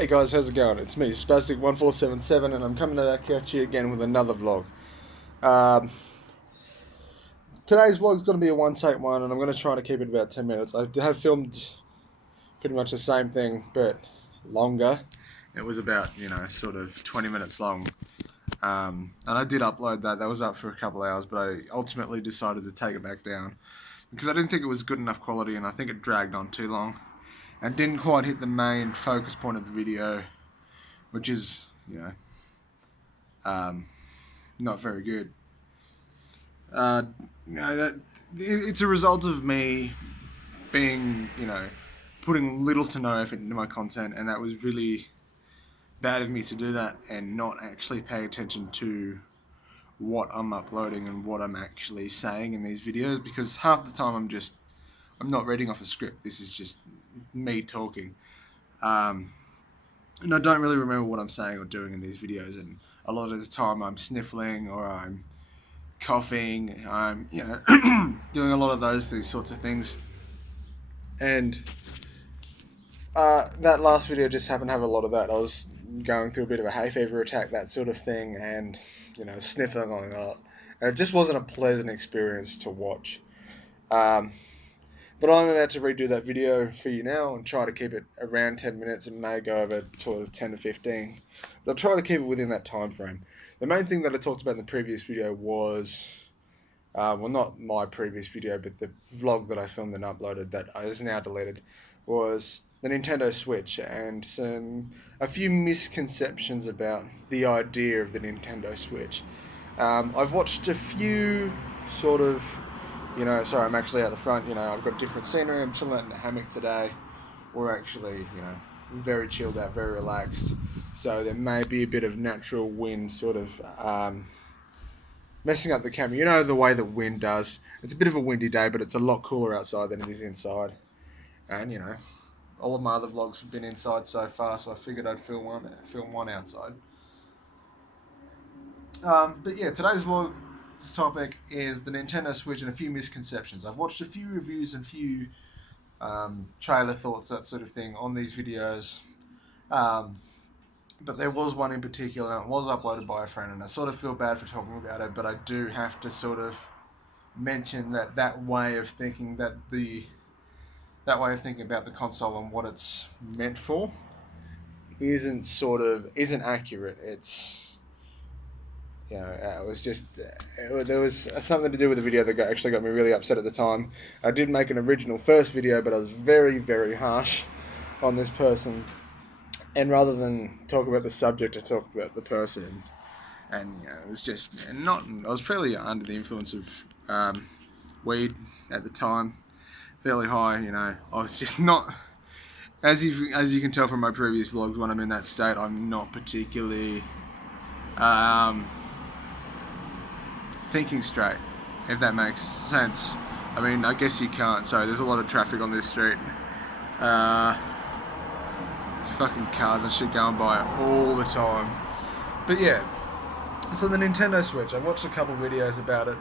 Hey guys, how's it going? It's me, Spastic1477, and I'm coming back at you again with another vlog. Um, Today's vlog's going to be a one-take one, and I'm going to try to keep it about 10 minutes. I have filmed pretty much the same thing, but longer. It was about, sort of 20 minutes long. And I did upload that. That was up for a couple hours, but I ultimately decided to take it back down because I didn't think it was good enough quality, and I think it dragged on too long and didn't quite hit the main focus point of the video, which is, um, not very good. Uh, it's a result of me being, putting little to no effort into my content, and that was really bad of me to do that and not actually pay attention to what I'm uploading and what I'm actually saying in these videos, because half the time I'm not reading off a script. This is just me talking. And I don't really remember what I'm saying or doing in these videos, and a lot of the time I'm sniffling or I'm coughing, I'm, doing a lot of these sorts of things. And that last video just happened to have a lot of that. I was going through a bit of a hay fever attack, that sort of thing, and, sniffling going on. And it just wasn't a pleasant experience to watch. But I'm about to redo that video for you now and try to keep it around 10 minutes. It may go over to 10 to 15. But I'll try to keep it within that time frame. The main thing that I talked about in the previous video was, well, not my previous video, but the vlog that I filmed and uploaded that is now deleted, was the Nintendo Switch and a few misconceptions about the idea of the Nintendo Switch. I've watched a few sort of, sorry, I'm actually out the front, I've got different scenery. I'm chilling out in the hammock today. We're actually, very chilled out, very relaxed. So there may be a bit of natural wind sort of messing up the camera. You know the way that wind does. It's a bit of a windy day, but it's a lot cooler outside than it is inside. And, all of my other vlogs have been inside so far, so I figured I'd film one outside. But yeah, today's vlog's topic is the Nintendo Switch and a few misconceptions. I've watched a few reviews and a few trailer thoughts, that sort of thing, on these videos. But there was one in particular, and it was uploaded by a friend, and I sort of feel bad for talking about it, but I do have to sort of mention that way of thinking, that way of thinking about the console and what it's meant for isn't accurate. It's, it was just, there was something to do with the video that actually got me really upset at the time. I did make an original first video, but I was very, very harsh on this person. And rather than talk about the subject, I talked about the person. And, it was just I was fairly under the influence of weed at the time. Fairly high, I was just not, as you can tell from my previous vlogs, when I'm in that state, I'm not particularly thinking straight, if that makes sense. I mean, I guess you can't. Sorry, there's a lot of traffic on this street. Fucking cars and shit going by all the time. But yeah, so the Nintendo Switch, I watched a couple videos about it.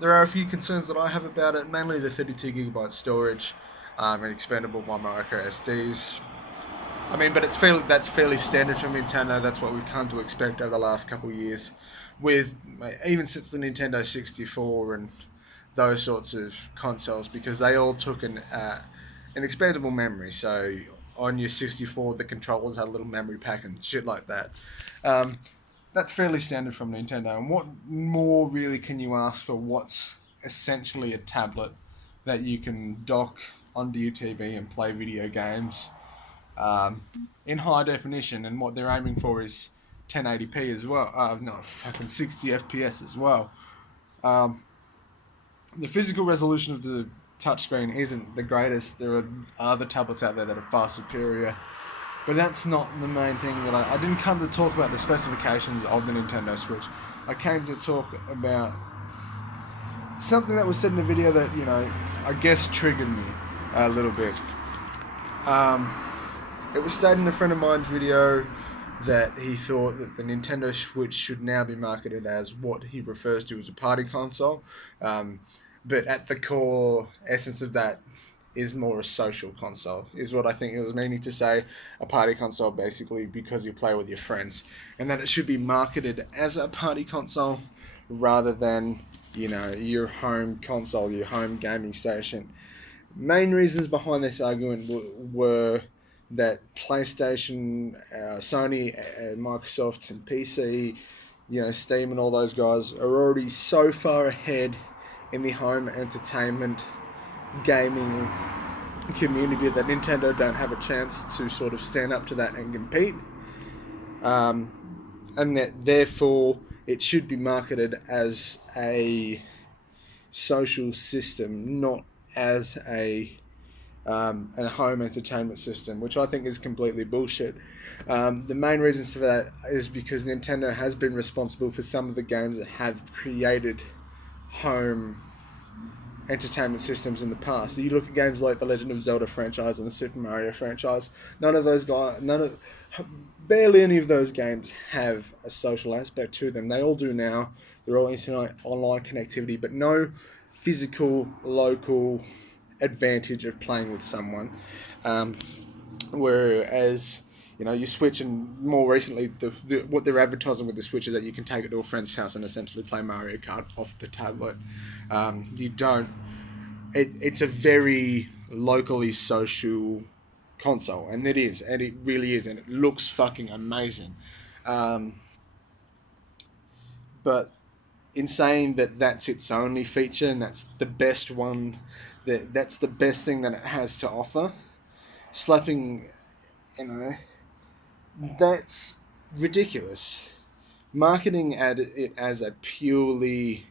There are a few concerns that I have about it, mainly the 32GB storage and expandable by micro SDs. I mean, but that's fairly standard from Nintendo. That's what we've come to expect over the last couple of years, with even since the Nintendo 64 and those sorts of consoles, because they all took an expandable memory. So on your 64, the controllers had a little memory pack and shit like that. That's fairly standard from Nintendo. And what more really can you ask for what's essentially a tablet that you can dock onto your TV and play video games in high definition? And what they're aiming for is 1080p as well. Not fucking 60 FPS as well. The physical resolution of the touchscreen isn't the greatest. There are other tablets out there that are far superior. But that's not the main thing that I didn't come to talk about the specifications of the Nintendo Switch. I came to talk about something that was said in the video that, I guess triggered me a little bit. It was stated in a friend of mine's video that he thought that the Nintendo Switch should now be marketed as what he refers to as a party console. But at the core essence of that is more a social console, is what I think it was meaning to say. A party console, basically, because you play with your friends, and that it should be marketed as a party console rather than, your home console, your home gaming station. Main reasons behind this argument were that PlayStation, Sony, Microsoft, and PC, Steam and all those guys are already so far ahead in the home entertainment gaming community that Nintendo don't have a chance to sort of stand up to that and compete. And that therefore it should be marketed as a social system, not as a home entertainment system, which I think is completely bullshit. The main reasons for that is because Nintendo has been responsible for some of the games that have created home entertainment systems in the past. You look at games like the Legend of Zelda franchise and the Super Mario franchise. Barely any of those games have a social aspect to them. They all do now. They're all internet online connectivity, but no physical, local advantage of playing with someone. Whereas, you Switch, and more recently, what they're advertising with the Switch is that you can take it to a friend's house and essentially play Mario Kart off the tablet. You don't. It's a very locally social console, and it really is, and it looks fucking amazing. But in saying that that's its only feature and that's the best one, that's the best thing that it has to offer, slapping, that's ridiculous. Marketing it as a purely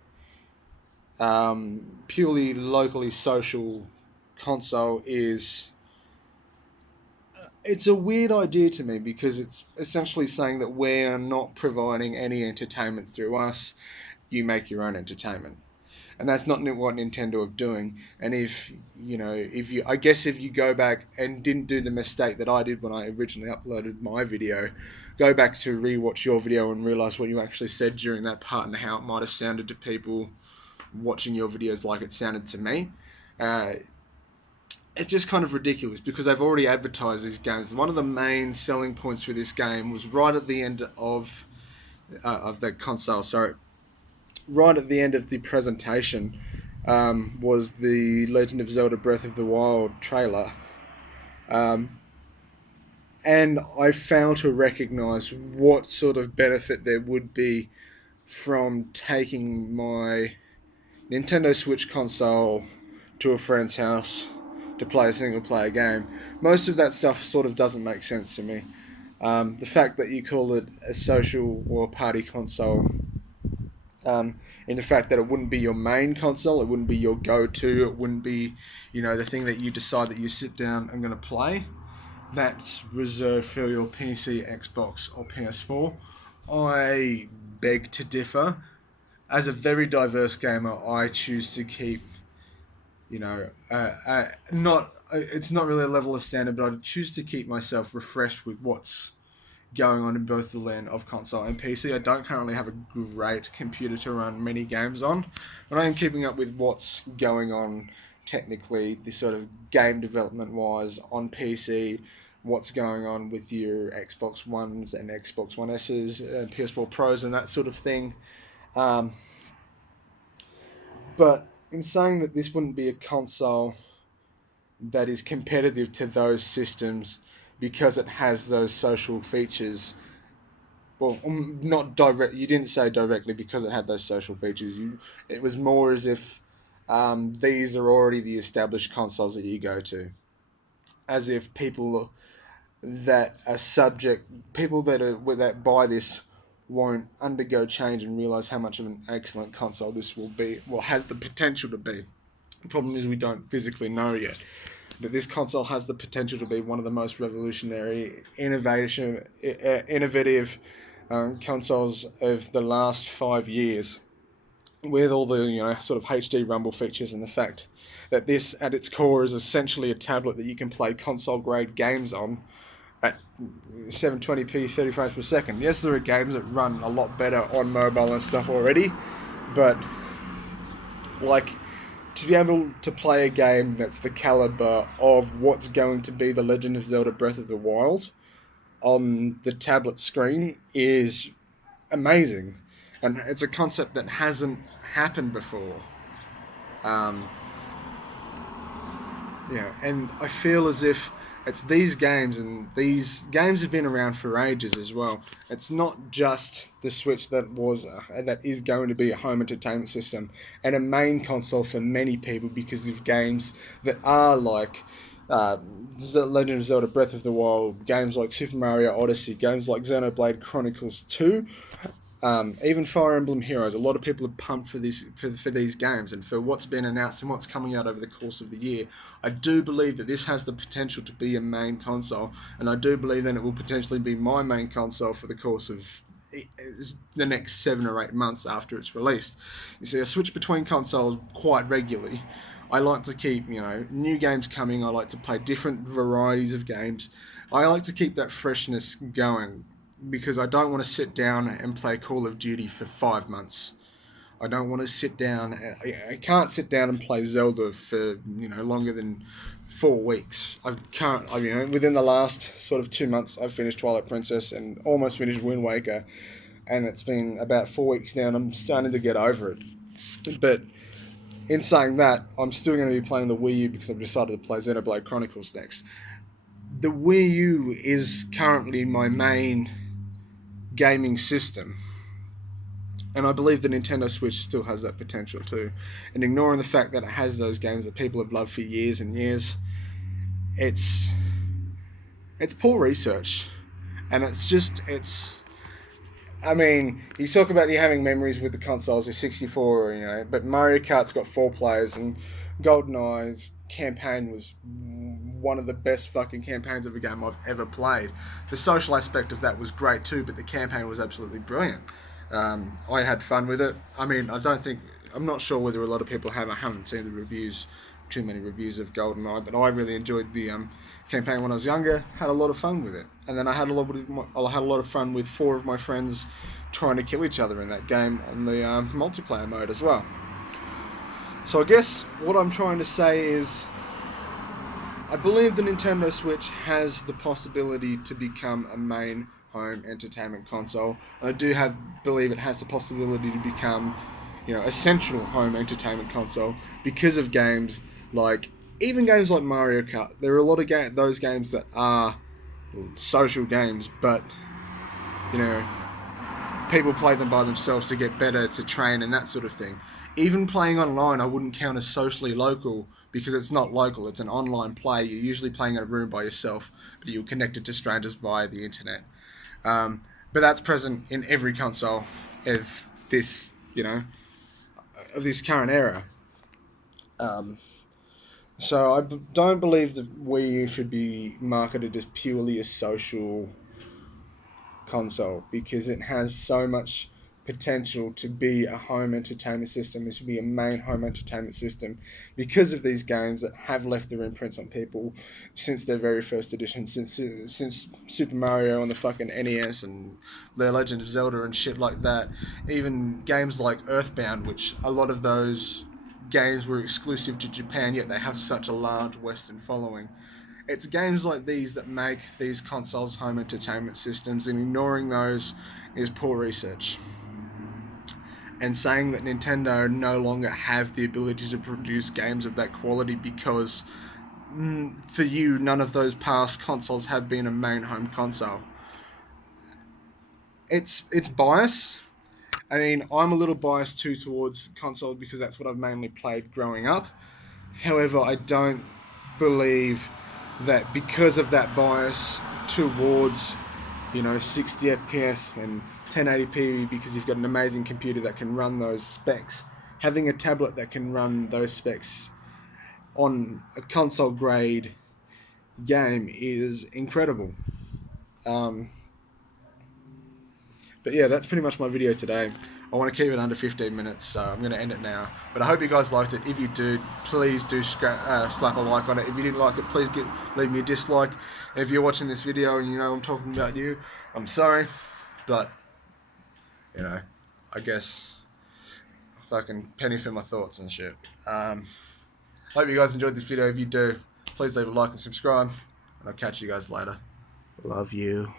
locally social console it's a weird idea to me, because it's essentially saying that we're not providing any entertainment through us. You make your own entertainment, and that's not what Nintendo are doing. And if you go back and didn't do the mistake that I did when I originally uploaded my video, go back to rewatch your video and realize what you actually said during that part and how it might have sounded to people watching your videos like it sounded to me. It's just kind of ridiculous, because they've already advertised these games. One of the main selling points for this game was right at the end of the console. Sorry, right at the end of the presentation was the Legend of Zelda Breath of the Wild trailer. And I failed to recognise what sort of benefit there would be from taking my Nintendo Switch console to a friend's house to play a single player game. Most of that stuff sort of doesn't make sense to me. The fact that you call it a social or party console, in the fact that it wouldn't be your main console, it wouldn't be your go-to, it wouldn't be, the thing that you decide that you sit down and going to play. That's reserved for your PC, Xbox, or PS4. I beg to differ. As a very diverse gamer, I choose to keep, it's not really a level of standard, but I choose to keep myself refreshed with what's going on in both the land of console and PC. I don't currently have a great computer to run many games on, but I am keeping up with what's going on technically, the sort of game development wise on PC, what's going on with your Xbox Ones and Xbox One S's, PS4 Pros and that sort of thing. But in saying that this wouldn't be a console that is competitive to those systems because it has those social features, well, not direct. You didn't say directly because it had those social features. It was more as if these are already the established consoles that you go to, as if people that buy this won't undergo change and realize how much of an excellent console this will be, well, has the potential to be. The problem is we don't physically know yet, but this console has the potential to be one of the most revolutionary, innovative consoles of the last 5 years, with all the sort of HD rumble features, and the fact that this at its core is essentially a tablet that you can play console grade games on at 720p 30 frames per second. Yes, there are games that run a lot better on mobile and stuff already, but to be able to play a game that's the caliber of what's going to be The Legend of Zelda Breath of the Wild on the tablet screen is amazing. And it's a concept that hasn't happened before. Um, Yeah, and I feel as if it's these games, and these games have been around for ages as well. It's not just the Switch that is going to be a home entertainment system and a main console for many people because of games that are like uh, Legend of Zelda: Breath of the Wild, games like Super Mario Odyssey, games like Xenoblade Chronicles 2, even Fire Emblem Heroes. A lot of people are pumped for these games and for what's been announced and what's coming out over the course of the year. I do believe that this has the potential to be a main console, and I do believe that it will potentially be my main console for the course of the next 7 or 8 months after it's released. You see, I switch between consoles quite regularly. I like to keep, new games coming. I like to play different varieties of games. I like to keep that freshness going because I don't want to sit down and play Call of Duty for 5 months. I don't want to sit down. I can't sit down and play Zelda for longer than 4 weeks. I can't. Within the last sort of 2 months, I've finished Twilight Princess and almost finished Wind Waker, and it's been about 4 weeks now, and I'm starting to get over it. But in saying that, I'm still going to be playing the Wii U because I've decided to play Xenoblade Chronicles next. The Wii U is currently my main gaming system. And I believe the Nintendo Switch still has that potential too. And ignoring the fact that it has those games that people have loved for years and years, it's poor research. And I mean, you talk about you having memories with the consoles of 64, but Mario Kart's got 4 players, and GoldenEye's campaign was one of the best fucking campaigns of a game I've ever played. The social aspect of that was great too, but the campaign was absolutely brilliant. I had fun with it. I mean, I'm not sure whether a lot of people have. I haven't seen too many reviews of GoldenEye, but I really enjoyed the campaign when I was younger. Had a lot of fun with it, and then I had a lot of fun with 4 of my friends trying to kill each other in that game on the multiplayer mode as well. So I guess what I'm trying to say is, I believe the Nintendo Switch has the possibility to become a main home entertainment console. I believe it has the possibility to become, a central home entertainment console because of games like Mario Kart. There are a lot of those games that are social games, but you know people play them by themselves to get better, to train, and that sort of thing. Even playing online, I wouldn't count as socially local because it's not local. It's an online play. You're usually playing in a room by yourself, but you're connected to strangers via the internet. But that's present in every console of this, of this current era. Um, so don't believe that Wii U should be marketed as purely a social console because it has so much potential to be a home entertainment system. It should be a main home entertainment system because of these games that have left their imprints on people since their very first edition, since Super Mario on the fucking NES and The Legend of Zelda and shit like that. Even games like Earthbound, which a lot of those games were exclusive to Japan, yet they have such a large Western following. It's games like these that make these consoles home entertainment systems, and ignoring those is poor research. And saying that Nintendo no longer have the ability to produce games of that quality because, for you, none of those past consoles have been a main home console. It's bias. I mean, I'm a little biased too towards consoles because that's what I've mainly played growing up. However, I don't believe that because of that bias towards 60 FPS and 1080p, because you've got an amazing computer that can run those specs, having a tablet that can run those specs on a console grade game is incredible. But yeah, that's pretty much my video today. I want to keep it under 15 minutes, so I'm going to end it now. But I hope you guys liked it. If you did, please do slap a like on it. If you didn't like it, please leave me a dislike. And if you're watching this video and I'm talking about you, I'm sorry. But, I guess fucking penny for my thoughts and shit. Hope you guys enjoyed this video. If you do, please leave a like and subscribe, and I'll catch you guys later. Love you.